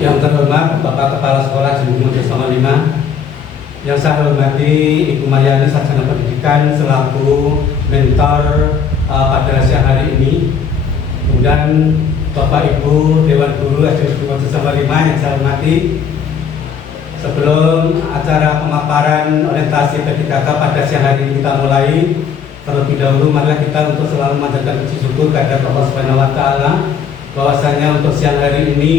Yang terhormat Bapak Kepala Sekolah Jenderal Mojo Songo 5, yang saya hormati Ibu Mariani Sarjana Pendidikan selaku mentor pada siang hari ini. Kemudian Bapak Ibu Dewan Guru SD Mojo Songo 5 yang saya hormati. Sebelum acara pemaparan orientasi P3K pada siang hari ini kita mulai, terlebih dahulu marilah kita untuk selalu memanjatkan puji syukur kepada Allah Subhanahu wa Ta'ala bahwasanya untuk siang hari ini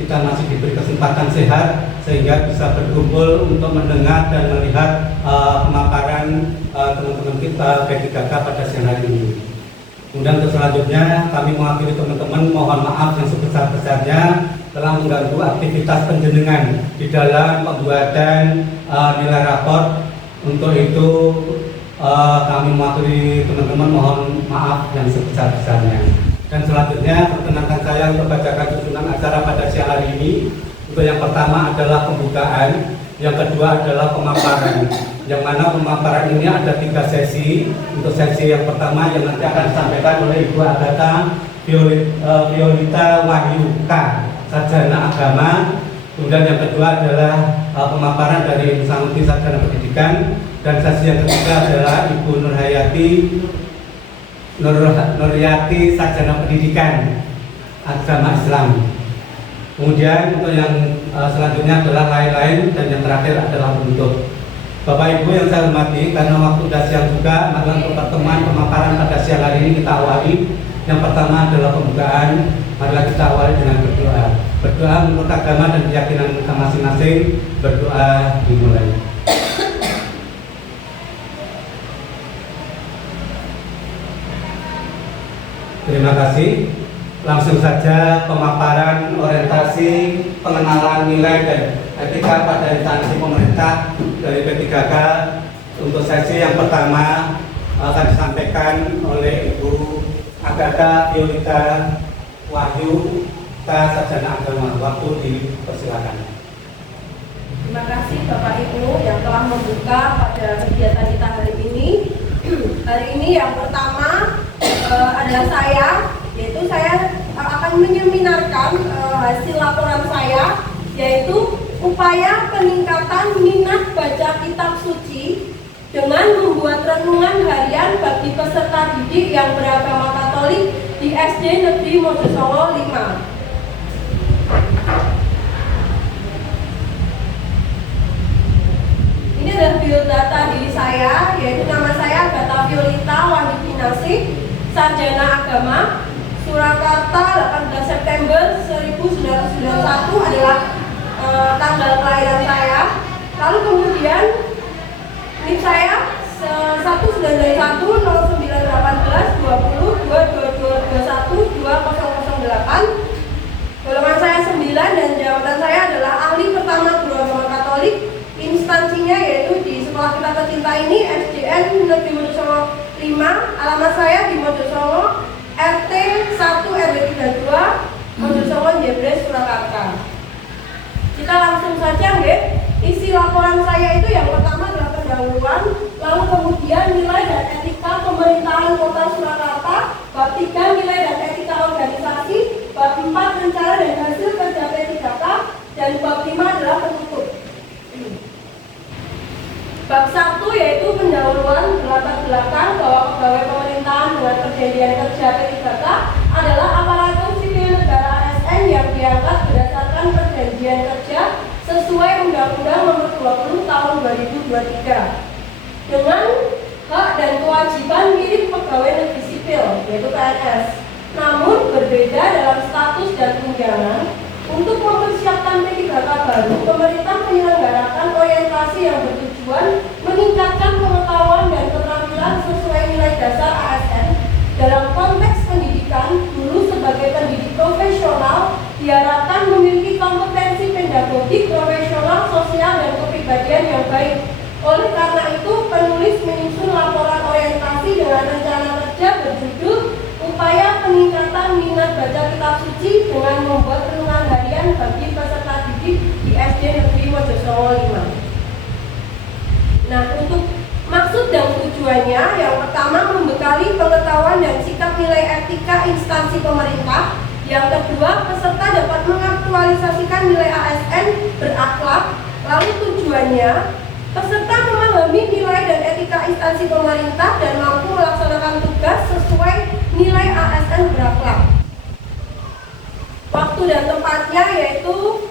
kita masih diberi kesempatan sehat sehingga bisa berkumpul untuk mendengar dan melihat pemaparan teman-teman kita P3K pada siang hari ini. Kemudian untuk selanjutnya kami mewakili teman-teman mohon maaf yang sebesar-besarnya telah mengganggu aktivitas penjenengan di dalam pembuatan nilai rapor. Untuk itu kami mewakili teman-teman mohon maaf yang sebesar-besarnya. Dan selanjutnya perkenankan saya untuk bacakan susunan acara pada siang hari ini. Untuk yang pertama adalah pembukaan, yang kedua adalah pemaparan. Yang mana pemaparan ini ada 3 sesi. Untuk sesi yang pertama yang nanti akan disampaikan oleh Ibu Agatha Violita Wahyu K, Sarjana Agama. Kemudian yang kedua adalah pemaparan dari Ibu Sanuti, Sarjana Pendidikan. Dan sesi yang ketiga adalah Ibu Nuryati, Sarjana Pendidikan Agama Islam. Kemudian untuk yang selanjutnya adalah lain-lain, dan yang terakhir adalah penutup. Bapak Ibu yang saya hormati, karena waktu sudah siang juga, maka untuk pertemuan pemaparan pada siang hari ini kita awali. Yang pertama adalah pembukaan. Marilah kita awali dengan berdoa. Berdoa menurut agama dan keyakinan kita masing-masing. Berdoa dimulai. Terima kasih. Langsung saja pemaparan orientasi pengenalan nilai dan etika pada instansi pemerintah dari P3K. Untuk sesi yang pertama akan disampaikan oleh Ibu Agatha Violita Wahyu K, Sarjana Agama. Waktu dipersilakan. Terima kasih Bapak Ibu yang telah membuka pada kegiatan kita hari ini. Hari ini yang pertama adalah saya, yaitu saya akan menyeminarkan hasil laporan saya, yaitu upaya peningkatan minat baca kitab suci dengan membuat renungan harian bagi peserta didik yang beragama Katolik di SD Negeri Mojo Songo 5. Ini adalah biodata diri saya, yaitu nama saya Agatha Violita Wahyu Kinasih, Sarjana Agama, Surakarta, 18 September 1991 adalah tanggal kelahiran saya. Lalu kemudian NIP saya 1991 0918 20 2221 2008. Golongan saya 9 dan jabatan saya adalah ahli pertama guru agama Katolik. Instansinya yaitu di sekolah kita tercinta ini SDN Negeri Mojo Songo 5. Alamat saya di Mojo Songo RT 1 RW 32 Mojo Songo Jebres Surakarta. Kita langsung saja nggih. Isi laporan saya itu yang pertama adalah pendahuluan, lalu kemudian nilai dan etika pemerintahan Kota Surakarta, bab 3 nilai dan etika organisasi, bab 4 rencana dan hasil kerja P3K, dan bab 5 adalah penutup. Bab 1 yaitu pendahuluan latar belakang bahwa pegawai pemerintahan dengan perjanjian kerja P3K adalah aparatur sipil negara ASN yang diangkat berdasarkan perjanjian kerja sesuai Undang-Undang Nomor 20 Tahun 2023 dengan hak dan kewajiban mirip pegawai negeri sipil yaitu PNS, namun berbeda dalam status dan tunjangan. Untuk mempersiapkan P3K baru, pemerintah menyelenggarakan orientasi yang bertujuan meningkatkan pengetahuan dan keterampilan sesuai nilai dasar ASN. Dalam konteks pendidikan, guru sebagai pendidik profesional diharapkan memiliki kompetensi pedagogik, profesional, sosial, dan kepribadian yang baik. Oleh karena itu, penulis menyusun laporan orientasi dengan rencana kerja berjudul Upaya Peningkatan Minat Baca Kitab Suci dengan membuat renungan harian bagi peserta didik di SD Negeri Mojo Songo 5. Nah, untuk maksud dan tujuannya, yang pertama membekali pengetahuan dan sikap nilai etika instansi pemerintah. Yang kedua, peserta dapat mengaktualisasikan meningkatkan nilai ASN berakhlak. Lalu tujuannya, peserta memahami nilai dan etika instansi pemerintah dan mampu melaksanakan tugas sesuai nilai ASN berakhlak. Waktu dan tempatnya yaitu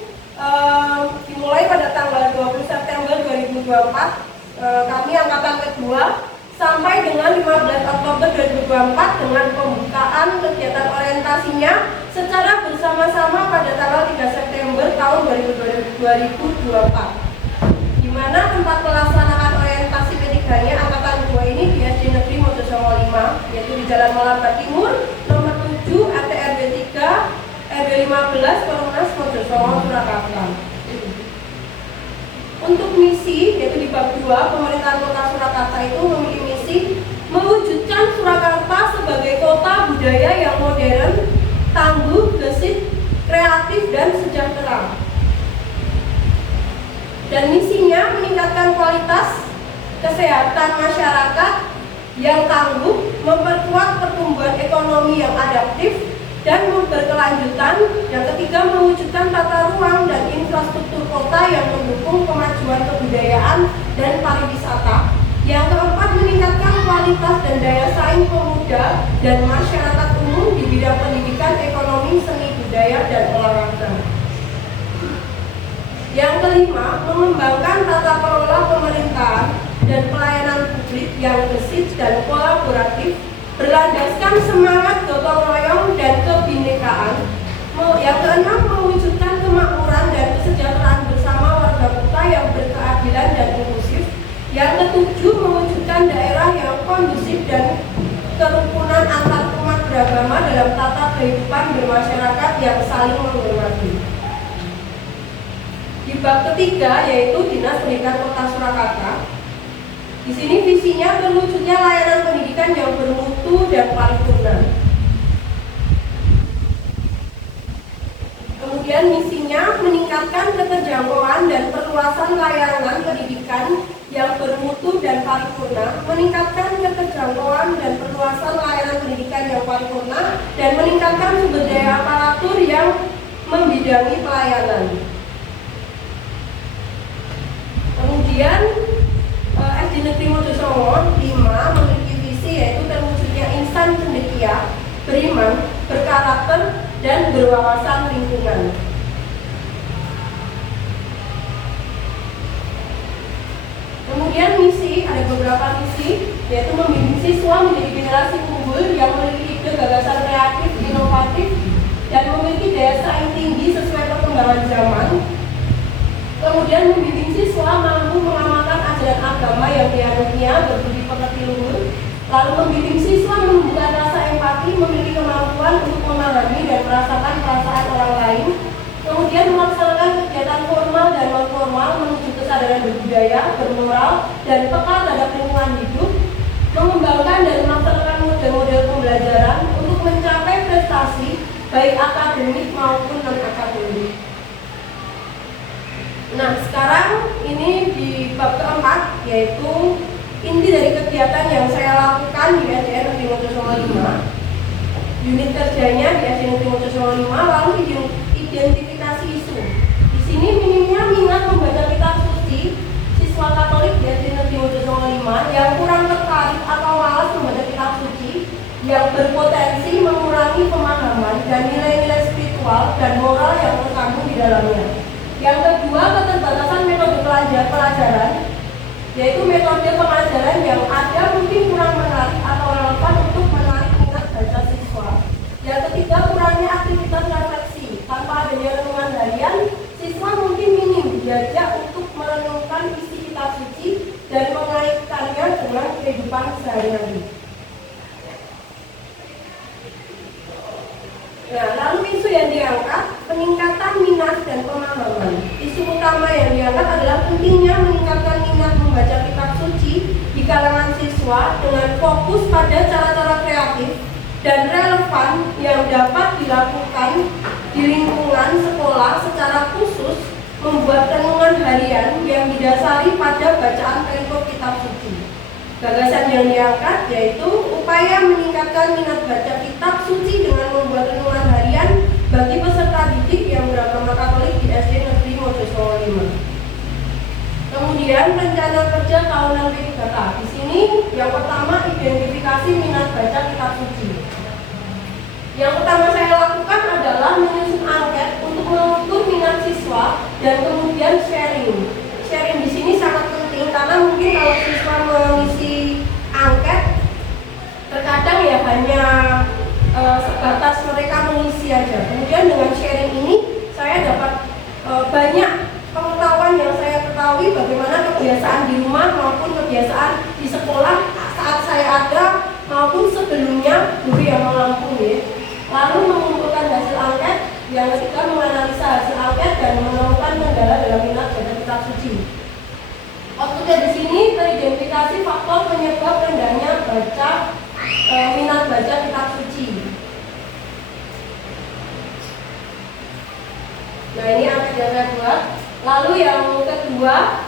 dimulai pada tanggal 20 September 2024, kami angkatan kedua, sampai dengan 15 Oktober 2024 dengan pembukaan kegiatan orientasinya secara bersama-sama pada tanggal 3 September tahun 2024, di mana tempat pelaksanaan orientasi ketiganya angkatan 2 ini di SD Negeri Mojosongo 5, yaitu di Jalan Malamba Timur nomor 7 RT/RW 3 RW 15 Perumnas Mojosongo Surakarta. Untuk misi, yaitu di bab 2, pemerintahan kota Surakarta itu memiliki misi mewujudkan Surakarta sebagai kota budaya yang modern, tangguh, gesit, kreatif, dan sejahtera. Dan misinya meningkatkan kualitas kesehatan masyarakat yang tangguh, memperkuat pertumbuhan ekonomi yang adaptif dan berkelanjutan. Yang ketiga, mewujudkan tata ruang dan infrastruktur kota yang mendukung kemajuan kebudayaan dan pariwisata. Yang keempat, meningkatkan kualitas dan daya saing pemuda dan masyarakat umum di bidang pendidikan, ekonomi, seni, budaya, dan olahraga. Yang kelima, mengembangkan tata kelola pemerintahan dan pelayanan publik yang gesit dan kolaboratif, berlandaskan semangat gotong royong dan kebinekaan. Yang keenam, mewujudkan kemakmuran dan kesejahteraan bersama warga kota yang berkeadilan dan inklusif. Yang ketujuh, mewujudkan daerah yang kondusif dan kerukunan antar umat beragama dalam tata kehidupan bermasyarakat yang saling menghormati. Di bab ketiga, yaitu Dinas Pendidikan Kota Surakarta. Di sini visinya terwujudnya layanan pendidikan yang bermutu dan paripurna. Kemudian misinya meningkatkan keterjangkauan dan perluasan layanan pendidikan yang bermutu dan paripurna, meningkatkan keterjangkauan dan perluasan layanan pendidikan yang paripurna, dan meningkatkan sumber daya aparatur yang membidangi pelayanan. Kemudian SD Negeri Mojosongo 5 memiliki visi yaitu terwujudnya insan cendekia, beriman, berkarakter, dan berwawasan lingkungan. Kemudian misi, ada beberapa misi, yaitu membimbing siswa menjadi generasi unggul yang memiliki ide gagasan kreatif, inovatif, dan memiliki daya saing tinggi sesuai perkembangan zaman. Kemudian membimbing siswa mampu mengamalkan ajaran agama yang dianutnya, berbudi pekerti luhur. Lalu membimbing siswa menumbuhkan rasa empati, memiliki kemampuan untuk memahami dan merasakan perasaan orang lain. Kemudian melaksanakan kegiatan formal dan non formal menuju kesadaran berbudaya, bermoral, dan peka terhadap lingkungan hidup. Mengembangkan dan melaksanakan model-model pembelajaran untuk mencapai prestasi baik akademik maupun non akademik. Nah, sekarang ini di bab keempat, yaitu inti dari kegiatan yang saya lakukan di SDN Negeri Mojosongo 5. Unit kerjanya di SDN Negeri Mojosongo 5, lalu identifikasi isu. Di sini minimnya minat membaca kitab suci siswa Katolik di SDN Negeri Mojosongo 5 yang kurang tertarik atau malas membaca kitab suci, yang berpotensi mengurangi pemahaman dan nilai-nilai spiritual dan moral yang terkandung di dalamnya. Yang kedua, keterbatasan metode pelajaran, yaitu metode pengajaran yang ada mungkin kurang menarik atau relevan untuk menarik minat baca siswa. Yang ketiga, kurangnya aktivitas refleksi. Tanpa adanya renungan harian, siswa mungkin minim diajak untuk merenungkan isi kitab suci dan mengaitkannya dengan kehidupan sehari-hari. Nah, lalu isu yang diangkat, peningkatan minat dan pemahaman. Isu utama yang diangkat adalah pentingnya meningkatkan minat membaca kitab suci di kalangan siswa dengan fokus pada cara-cara kreatif dan relevan yang dapat dilakukan di lingkungan sekolah, secara khusus membuat renungan harian yang didasari pada bacaan perikop kitab suci. Gagasan yang diangkat yaitu upaya meningkatkan minat baca kitab suci dengan membuat renungan harian bagi peserta didik yang beragama Katolik di SD kerja tahunan P3K. Di sini yang pertama identifikasi minat baca kitab suci. Yang pertama saya lakukan adalah menyusun angket untuk mengukur minat siswa dan kemudian sharing. Sharing di sini sangat penting karena mungkin kalau siswa mengisi angket terkadang ya hanya sebatas mereka mengisi aja. Kemudian dengan sharing ini saya dapat banyak pengetahuan yang saya ketahui bagaimana kebiasaan di rumah maupun kebiasaan di sekolah saat saya ada maupun sebelumnya guru yang melampung ya. Lalu mengumpulkan hasil angket, yang ketiga menganalisa hasil angket dan menemukan kendala dalam minat baca kitab suci. Outputnya di sini teridentifikasi faktor penyebab rendahnya minat baca kitab suci. Nah ini angket yang saya buat. Lalu yang kedua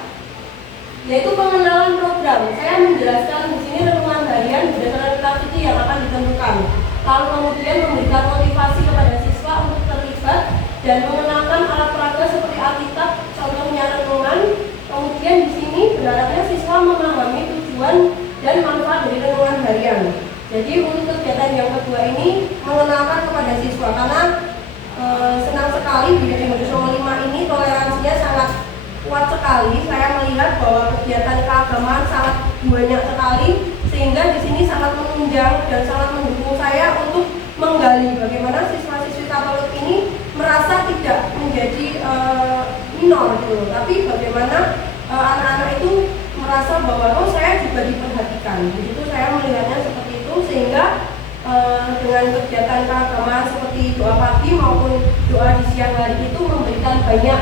yaitu pengenalan program. Saya menjelaskan di sini renungan harian berdasarkan kitab suci yang akan ditentukan. Lalu kemudian memberikan motivasi kepada siswa untuk terlibat dan mengenalkan alat peraga seperti Alkitab, contohnya renungan. Kemudian di sini berharapnya siswa memahami tujuan dan manfaat dari renungan harian. Jadi untuk kegiatan yang kedua ini mengenalkan kepada siswa karena senang sekali di Modus 5 ini toleransinya sangat kuat sekali. Saya melihat bahwa kegiatan keagamaan sangat banyak sekali sehingga di sini sangat menunjang dan sangat mendukung saya untuk menggali bagaimana siswa-siswi Katolik ini merasa tidak menjadi minor gitu, tapi bagaimana anak-anak itu merasa bahwa oh saya juga diperhatikan. Begitu saya melihatnya seperti itu sehingga dengan kegiatan keagamaan seperti doa pagi maupun doa di siang hari itu memberikan banyak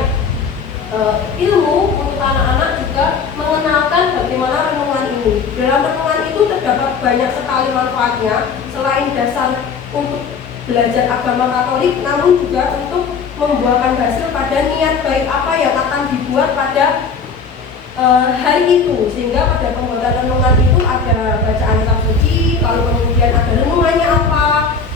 ilmu untuk anak-anak juga mengenalkan bagaimana renungan ini. Dalam renungan itu terdapat banyak sekali manfaatnya selain dasar untuk belajar agama Katolik, namun juga untuk membuahkan hasil pada niat baik apa yang akan dibuat pada hari itu, sehingga pada pembuatan renungan itu ada bacaan kitab suci, lalu kemudian ada renungannya apa,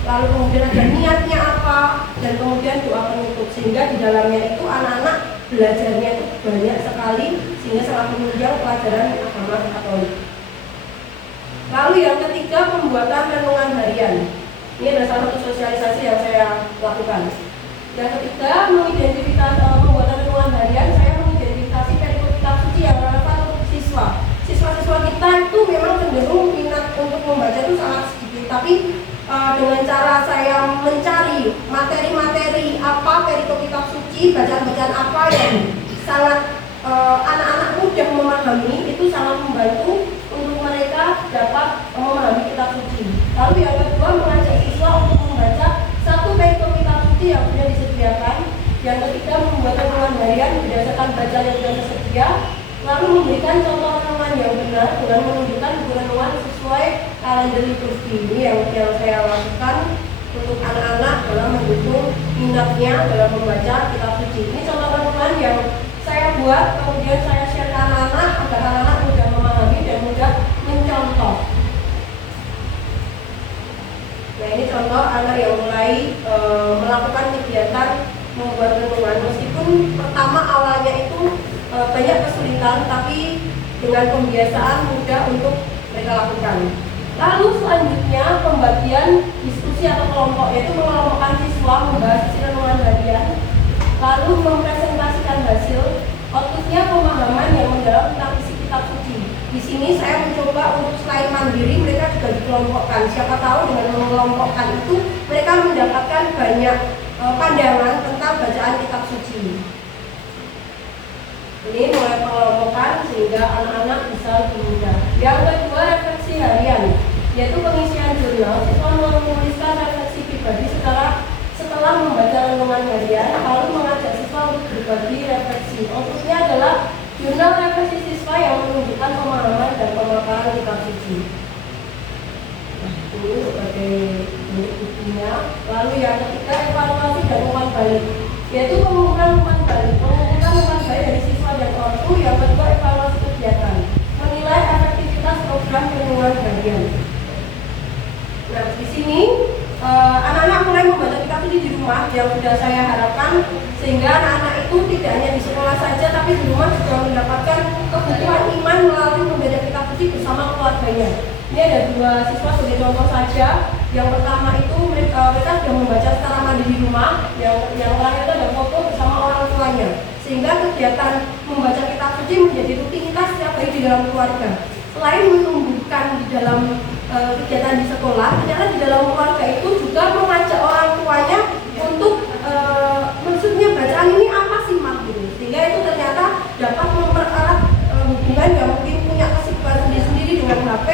lalu kemudian ada niatnya apa, dan kemudian doa penutup, sehingga di dalamnya itu anak-anak belajarnya itu banyak sekali sehingga sangat menunjang pelajaran agama Katolik. Lalu yang ketiga pembuatan renungan harian. Ini adalah salah satu sosialisasi yang saya lakukan. Yang ketiga mengidentifikasi pembuatan renungan harian. Saya mengidentifikasi perikop kitab suci yang relevan untuk siswa. Siswa-siswa kita itu memang cenderung minat untuk membaca itu sangat sedikit, tapi dengan cara saya mencari materi-materi apa perikop kitab suci, bacaan-bacaan apa yang sangat anak-anak mudah memahami, itu sangat membantu untuk mereka dapat memahami kitab suci. Lalu yang kedua mengajak siswa untuk membaca satu perikop kitab suci yang sudah disediakan. Yang ketiga membuat renungan harian berdasarkan bacaan yang sudah tersedia. Lalu memberikan contoh renungan yang benar dengan menunjukkan buku renungan sesuai kalender liturgi. Ini yang saya lakukan untuk anak-anak dalam mendukung minatnya dalam membaca kitab suci. Ini contoh renungan yang saya buat, kemudian saya share ke anak-anak agar anak-anak mudah memahami dan mudah mencontoh. Nah ini contoh anak yang mulai melakukan kegiatan membuat renungan. Meskipun pertama awalnya itu banyak kesulitan, tapi dengan pembiasaan mudah untuk mereka lakukan. Lalu selanjutnya pembagian diskusi atau kelompok, yaitu mengelompokkan siswa membahas isi renungan harian, lalu mempresentasikan hasil. Outputnya pemahaman yang mendalam tentang isi kitab suci. Di sini saya mencoba untuk selain mandiri, mereka juga dikelompokkan. Siapa tahu dengan mengelompokkan itu mereka mendapatkan banyak pandangan tentang bacaan kitab suci. Ini mulai pengelompokan sehingga anak-anak bisa lebih mudah. Yang kedua refleksi harian, yaitu pengisian jurnal. Siswa menuliskan refleksi pribadi setelah membaca renungan harian, lalu mengajak siswa untuk berbagi refleksi. Outputnya adalah jurnal refleksi siswa yang menunjukkan pemahaman dan pemaparan kitab suci. Ini sebagai bentuk bukunya. Lalu yang ketiga evaluasi dan umpan balik, yaitu pengumpulan umpan balik dari siswa dan orang tua. Yang kedua evaluasi kegiatan, menilai efektivitas program renungan harian. Nah di sini anak-anak mulai membaca kitab suci di rumah yang sudah saya harapkan, sehingga anak-anak itu tidak hanya di sekolah saja, tapi di rumah juga mendapatkan kebutuhan iman melalui membaca kitab suci bersama keluarganya. Ini ada 2 siswa sebagai contoh saja. Yang pertama itu mereka sudah membaca secara mandiri di rumah. Yang lain itu ada foto bersama orang tuanya, sehingga kegiatan membaca kitab suci menjadi rutinitas setiap hari di dalam keluarga. Selain menumbuhkan di dalam kegiatan di sekolah, ternyata di dalam keluarga itu juga mengajak orang tuanya untuk maksudnya bacaan ini apa sih mak gitu, sehingga itu ternyata dapat mempererat hubungan yang mungkin punya kesibukan sendiri-sendiri dengan HP.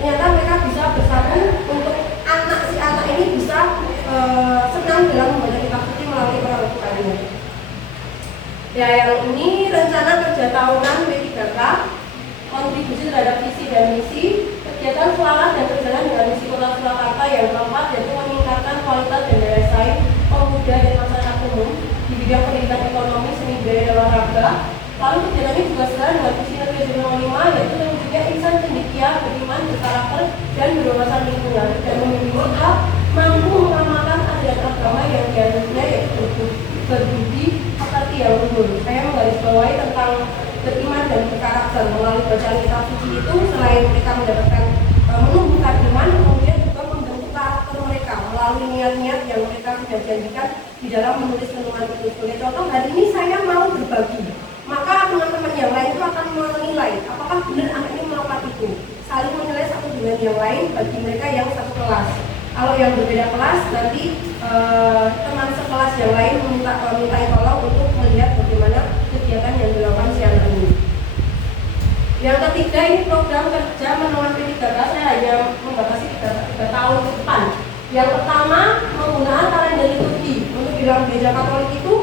Ternyata mereka bisa bersatu untuk si anak ini bisa senang dalam membaca kitab suci melalui orang tuanya. Ya, yang ini rencana kerja tahunan P3K, kontribusi terhadap visi dan misi, kegiatan selaras dan berjalan dengan misi Kota Surakarta. Yang keempat yaitu meningkatkan kualitas dan daya saing pemuda dan masyarakat umum di bidang pendidikan ekonomi, seni budaya dan olahraga. Lalu kegiatan ini juga sesuai dengan visi negeri 2005, yaitu terwujudnya insan cendekia, beriman, berkarakter dan berwawasan lingkungan, dan memiliki sikap mampu mengamalkan ajaran agama yang dianutnya, yaitu berbudi pekerti yang luhur. Saya menggarisbawahi tentang beriman dan berkarakter melalui bacaan kitab suci itu, selain mereka mendapatkan menumbuhkan iman, kemudian juga membentuk karakter mereka melalui niat-niat yang mereka sudah janjikan di dalam menulis renungan itu. Sebagai contoh, hari ini saya mau berbagi, maka teman-teman yang lain itu akan menilai apakah benar anak ini melakukan itu, saling menilai satu dengan yang lain bagi mereka yang satu kelas. Kalau yang berbeda kelas, nanti teman sekelas yang lain minta tolong untuk melihat bagaimana kegiatan yang dilakukan si anak ini. Yang ketiga, ini program kerja menengah P3K. Saya hanya membatasi 3 tahun ke depan. Yang pertama, menggunakan kalender liturgi. Untuk bilang gereja Katolik itu,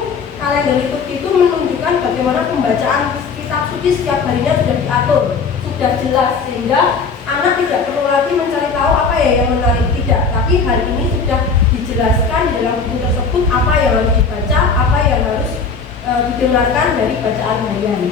kalender liturgi itu menunjukkan bagaimana pembacaan kitab suci setiap harinya sudah diatur, sudah jelas, sehingga anak tidak perlu lagi mencari tahu apa ya yang menarik, tidak. Tapi hari ini sudah dijelaskan di dalam buku tersebut apa yang harus dibaca, apa yang harus didengarkan dari bacaan harian.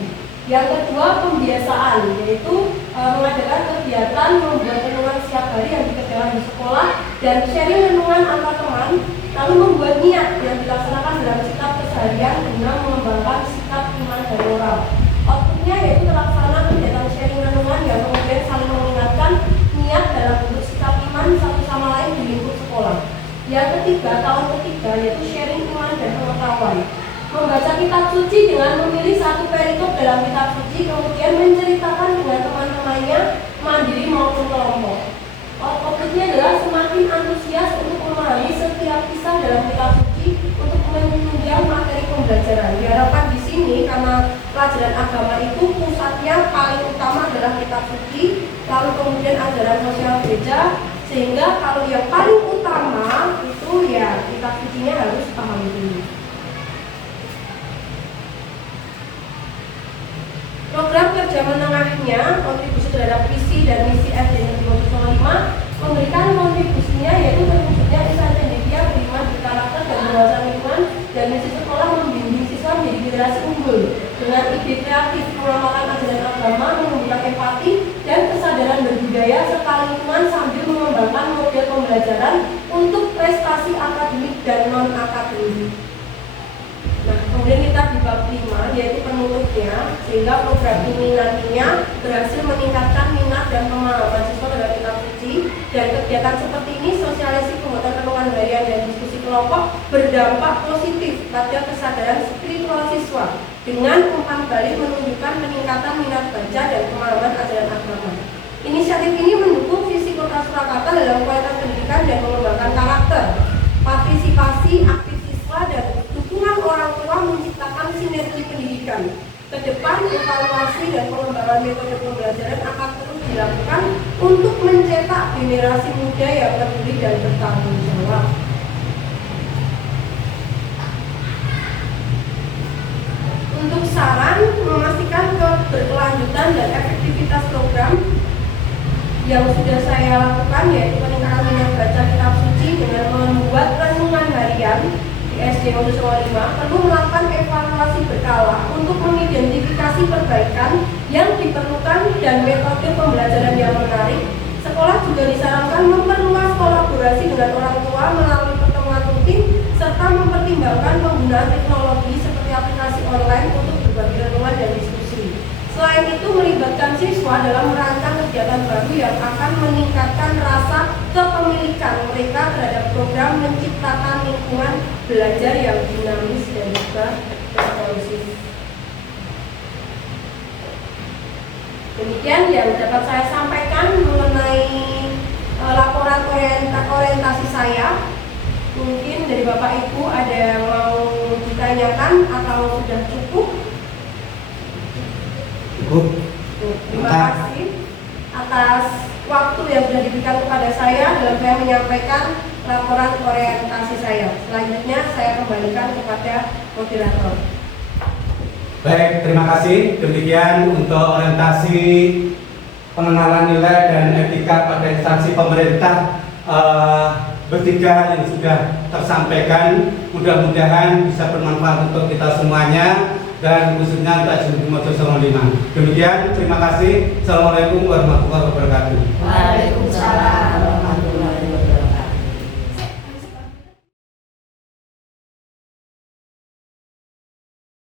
Yang kedua, pembiasaan, yaitu mengadakan kegiatan membuat renungan setiap hari yang dikerjakan di sekolah dan sharing renungan antar teman, lalu membuat niat yang dilaksanakan dalam sikap keseharian guna mengembangkan sikap iman dan moral. Outputnya yaitu terlaksana kegiatan sharing renungan yang kemudian saling mengingatkan niat dalam bentuk sikap iman satu sama lain di lingkup sekolah. Yang ketiga, tahun ketiga, yaitu sharing iman dan pengetahuan. Membaca kitab suci dengan memilih satu perikop dalam kitab suci, kemudian menceritakan dengan teman-temannya, mandiri maupun kelompok. Outputnya adalah semakin antusias untuk memahami setiap kisah dalam kitab suci untuk menunjang materi pembelajaran. Diharapkan di sini karena pelajaran agama itu pusatnya paling utama adalah kitab suci, lalu kemudian ajaran sosial gereja, sehingga kalau yang paling utama itu ya kitab sucinya harus paham dulu. Program kerja menengahnya, kontribusi terhadap visi dan misi SDN 2005, memberikan kontribusinya yaitu terwujudnya insan cendekia, beriman, berkarakter dan berwawasan lingkungan, dan misi sekolah membimbing siswa menjadi generasi unggul dengan ide kreatif mengamalkan ajaran agama, menumbuhkan empati dan kesadaran berbudaya serta lingkungan sambil mengembangkan model pembelajaran untuk prestasi akademik dan non akademik. Nah, kemudian kita di bab 5 yaitu penutupnya, sehingga program ini nantinya berhasil meningkatkan minat dan pemahaman siswa terhadap kitab suci, dan kegiatan seperti ini, sosialisasi, pembuatan renungan harian dan diskusi kelompok berdampak positif pada kesadaran spiritual siswa dengan umpan balik menunjukkan peningkatan minat baca dan pemahaman ajaran agama. Inisiatif ini mendukung visi Kota Surakarta dalam kualitas pendidikan dan mengembangkan karakter, partisipasi aktif siswa dan dukungan orang tua menciptakan sinergi pendidikan. Ke depan, evaluasi dan pengembangan metode pembelajaran akan terus dilakukan untuk mencetak generasi muda yang peduli dan bertanggung jawab. Untuk saran, memastikan keberkelanjutan dan efektivitas program yang sudah saya lakukan, yaitu peningkatan minat baca kitab suci dengan membuat renungan harian di SD 05, perlu melakukan evaluasi berkala untuk mengidentifikasi perbaikan yang diperlukan dan metode pembelajaran yang menarik. Sekolah juga disarankan memperluas kolaborasi dengan orang tua melalui pertemuan rutin serta mempertimbangkan penggunaan teknologi seperti aplikasi online untuk berbagi renungan dan diskusi. Selain itu, melibatkan siswa dalam merancang kegiatan baru yang akan meningkatkan rasa kepemilikan mereka terhadap program menciptakan lingkungan belajar yang dinamis dan juga responsif. Demikian yang dapat saya sampaikan mengenai laporan orientasi saya. Mungkin dari Bapak Ibu ada yang mau ditanyakan atau sudah cukup? Cukup. Terima kasih atas waktu yang sudah diberikan kepada saya dalam saya menyampaikan laporan orientasi saya. Selanjutnya saya kembalikan kepada moderator. Baik, terima kasih. Demikian untuk orientasi pengenalan nilai dan etika pada instansi pemerintah bertiga yang sudah tersampaikan. Mudah-mudahan bisa bermanfaat untuk kita semuanya dan khususnya untuk Ajun Motor 05. Demikian, terima kasih. Assalamualaikum warahmatullahi wabarakatuh. Waalaikumsalam.